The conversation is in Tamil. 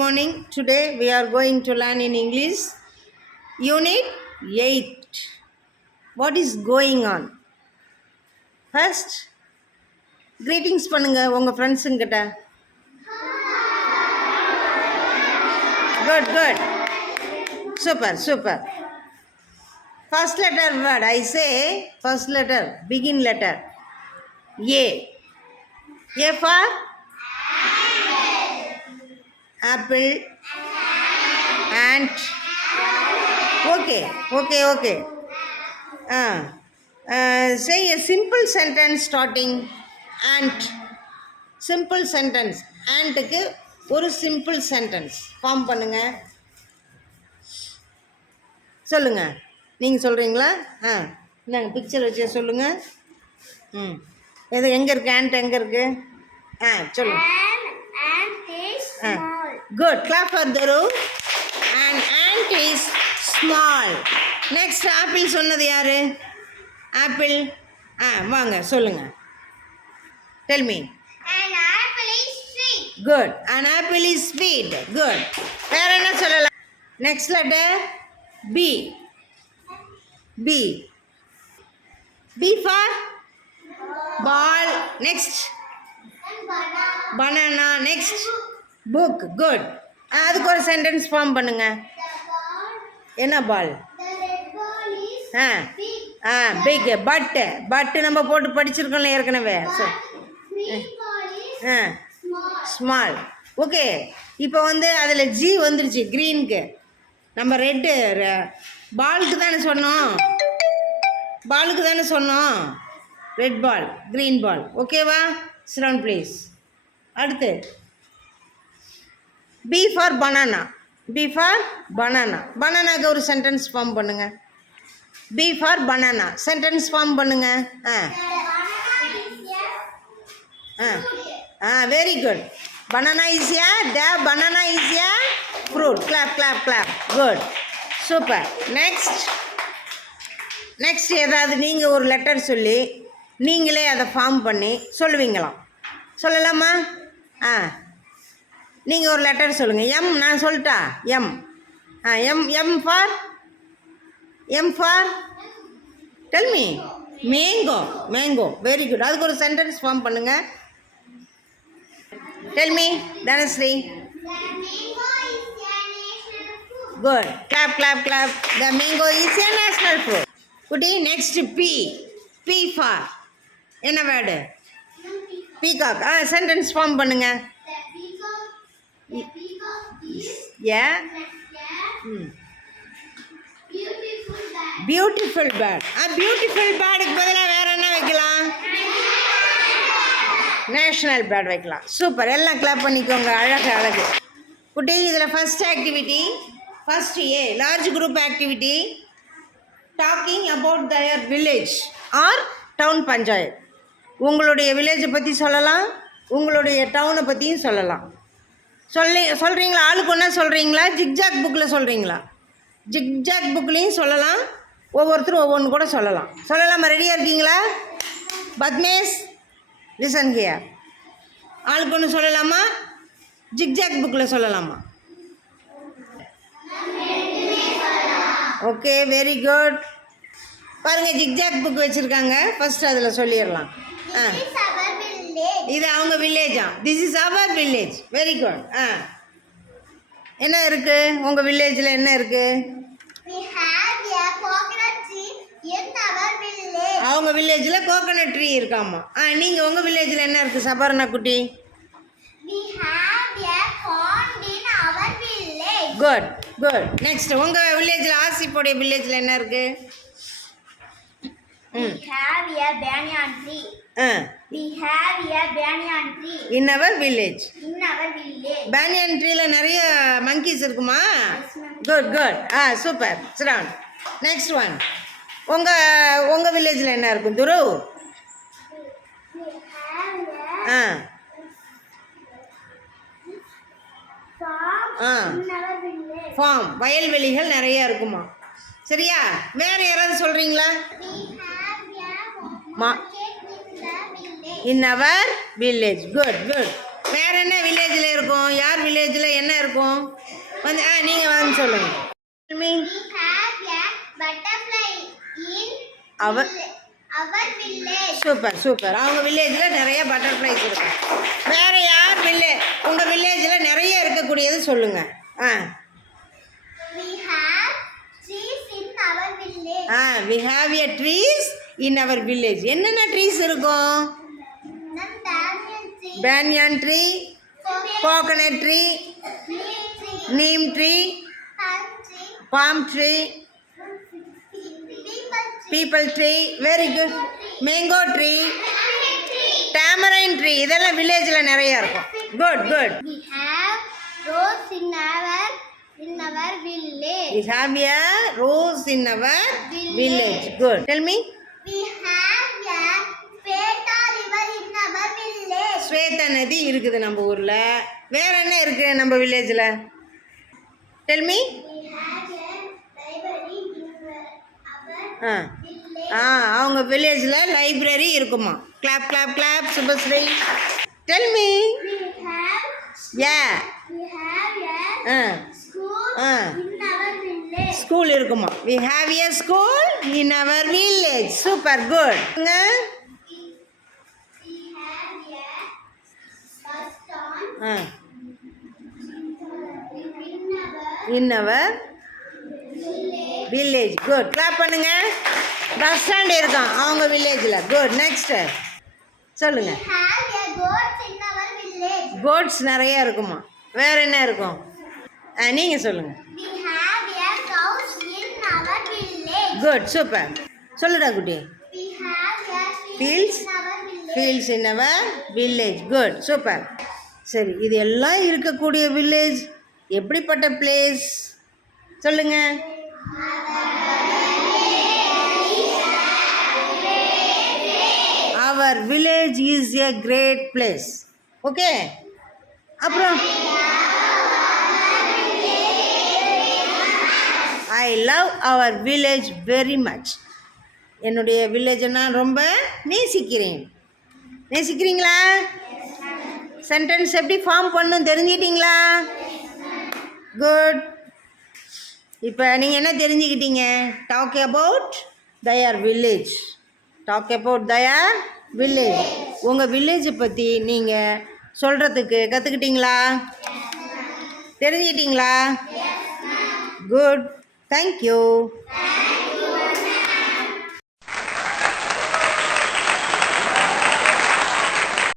morning. Today we are going to learn in English. Unit 8. What is going on? First, greetings பண்ணுங்க உங்க ஃப்ரெண்ட்ஸுங்கிட்ட. Good. Super. First letter word. I say first letter, begin letter. A. A for? Apple. Ant. Okay. Say a simple sentence starting ant. Simple sentence. Antக்கு ஒரு simple sentence ஃபார்ம் பண்ணுங்க. சொல்லுங்க. நீங்கள் சொல்கிறீங்களா? இந்தாங்க பிக்சர் வச்சு சொல்லுங்க. எது எங்கே இருக்குது? ant எங்கே இருக்குது? சொல்லுங்க. Good. Clap for Dhuru. An ant is small. Next, apple சொன்னது யாரு? Apple. வாங்க சொல்லுங்க. Tell me. An apple is sweet. Good. An apple is sweet. Good. வேற என்ன சொல்லலாம்? Next letter B. B for ball. Next. Banana. Next. Book. Good. அதுக்கு ஒரு சென்டென்ஸ் ஃபார்ம் பண்ணுங்க. என்ன பால்? பிக். பட் நம்ம போட்டு படிச்சிருக்கோம்ல ஏற்கனவே. ஸ்மால். ஓகே. இப்போ வந்து அதில் ஜி வந்துருச்சு க்ரீனுக்கு. நம்ம ரெட்டு பாலுக்கு தானே சொன்னோம். Red ball, green ball. ஓகேவா? சிரவுண்ட் ப்ளீஸ். அடுத்து பி ஃபார் பனானா. பனானாக்கு ஒரு சென்டென்ஸ் ஃபார்ம் பண்ணுங்க. B for banana. Sentence form பண்ணுங்க. Very good. Banana is a fruit. Clap. Good. Super. Next ஏதாவது நீங்கள் ஒரு லெட்டர் சொல்லி நீங்களே அதை ஃபார்ம் பண்ணி சொல்லுவீங்களாம். சொல்லலாமா? நீங்கள் ஒரு லெட்டர் சொல்லுங்கள். எம் நான் சொல்லிட்டா? M for tell me. Mango. Very good. அதுக்கு ஒரு சென்டென்ஸ் ஃபார்ம் பண்ணுங்க. Tell me Dhanashree. Good. Clap. The mango is a national fruit. குட்டி. நெக்ஸ்ட் பி ஃபார் என்ன வேர்டு? பீகாக். சென்டென்ஸ் ஃபார்ம் பண்ணுங்க. Beautiful bird. பியூட்டிஃபுல் பேர்டுக்கு பதிலாக வேறு என்ன வைக்கலாம்? நேஷ்னல் பேர்ட் வைக்கலாம். சூப்பர். எல்லாம் கிளாப் பண்ணிக்கோங்க. அழகு. குட்டி, இதில் first activity, first a large group activity talking about their village or town panchayat. உங்களுடைய வில்லேஜை பற்றி சொல்லலாம், உங்களுடைய டவுனை பற்றியும் சொல்லலாம். சொல்கிறீங்களா? ஆளுக்கு ஒன்றா சொல்கிறீங்களா? ஜிக்ஜாக் புக்கில் சொல்கிறீங்களா? ஜிக்ஜாக் புக்லேயும் சொல்லலாம். ஒவ்வொருத்தரும் ஒவ்வொன்று கூட சொல்லலாமா? ரெடியாக இருக்கீங்களா? Padmesh listen here. ஆளுக்கு ஒன்று சொல்லலாமா? ஜிக்ஜாக் புக்கில் சொல்லலாமா? Okay, very good. பாருங்கள், ஜிக்ஜாக் புக் வச்சுருக்காங்க. ஃபஸ்ட்டு அதில் சொல்லிடலாம். இது அவங்க வில்லேஜா? This is our village. Very good. என்ன இருக்குது உங்கள் வில்லேஜில்? என்ன இருக்குது? அவங்க வில்லேஜில் கோகனட் ட்ரீ இருக்காமா. நீங்கள் உங்கள் வில்லேஜில் என்ன இருக்குது சபர்ணா குட்டி? குட். நெக்ஸ்ட் உங்கள் வில்லேஜில் ஆசிப்போடைய வில்லேஜில் என்ன இருக்குது? We have a banyan tree. In our village. Banyan treeல நிறைய monkeys இருக்குமா? Good. Super. Sit down. Next one. உங்க வில்லேஜில் என்ன இருக்கும் துரு? ஃபார்ம். வயல்வெளிகள் நிறைய இருக்குமா? சரியா? வேறு யாராவது சொல்கிறீங்களா? In our village. Good. வேற என்ன வில்லேஜில் இருக்கும்? யார் வில்லேஜில் என்ன இருக்கும்? வந்து நீங்கள் வந்து சொல்லுங்கள். We have a butterfly in our village. Super. அவங்க வில்லேஜில் நிறைய பட்டர்ஃப்ளைஸ் இருக்கும். வேற யார் உங்கள் வில்லேஜில் நிறைய இருக்கக்கூடியது சொல்லுங்கள். We have trees in our village. We have a trees in our village. என்னென்ன ட்ரீஸ் இருக்கும்? Banyan tree, coconut tree, neem tree, palm tree, people tree, very good, mango tree, tamarind tree. இதெல்லாம் வில்லேஜில் நிறைய இருக்கும். Good. We have rose in our village. We have a rose in our village. Good. Tell me. We have a Sweta river in our village. Shweta நதி இருக்குது நம்ம ஊரில். வேற என்ன இருக்குது நம்ம வில்லேஜில்? Tell me. We have a library in our village. அவங்க வில்லேஜில் லைப்ரரி இருக்குமா? Clap Subashree. Tell me. We have a school in our village. School இருக்குமா? We have a school in our village. Super good. We have a bus stand in our village. Good. Clap பண்ணுங்க. பஸ் ஸ்டாண்ட் இருக்கும் அவங்க வில்லேஜில். குட். நெக்ஸ்ட் சொல்லுங்க. We have a goats in our village. Goats நிறைய இருக்குமா? வேற என்ன இருக்கும்? நீங்கள் சொல்லுங்க. We have a cows in our village. Good. Super. சொல்லுடா குட்டி. We have a Fields? in our village. Fields in our village. Good. Super. சரி, இது எல்லாம் இருக்கக்கூடிய வில்லேஜ் எப்படிப்பட்ட பிளேஸ் சொல்லுங்க. Our village is a great place. Okay. அப்புறம் I love our village very much. என்னுடைய வில்லேஜை நான் ரொம்ப நேசிக்கிறேன். நேசிக்கிறீங்களா? சென்டென்ஸ் எப்படி ஃபார்ம் பண்ணணும் தெரிஞ்சிட்டிங்களா? குட். இப்போ நீங்கள் என்ன தெரிஞ்சுக்கிட்டீங்க? Talk about their village. Talk about their village. உங்கள் வில்லேஜை பற்றி நீங்கள் சொல்கிறதுக்கு கற்றுக்கிட்டீங்களா? தெரிஞ்சுக்கிட்டீங்களா? குட். தேங்க்யூ.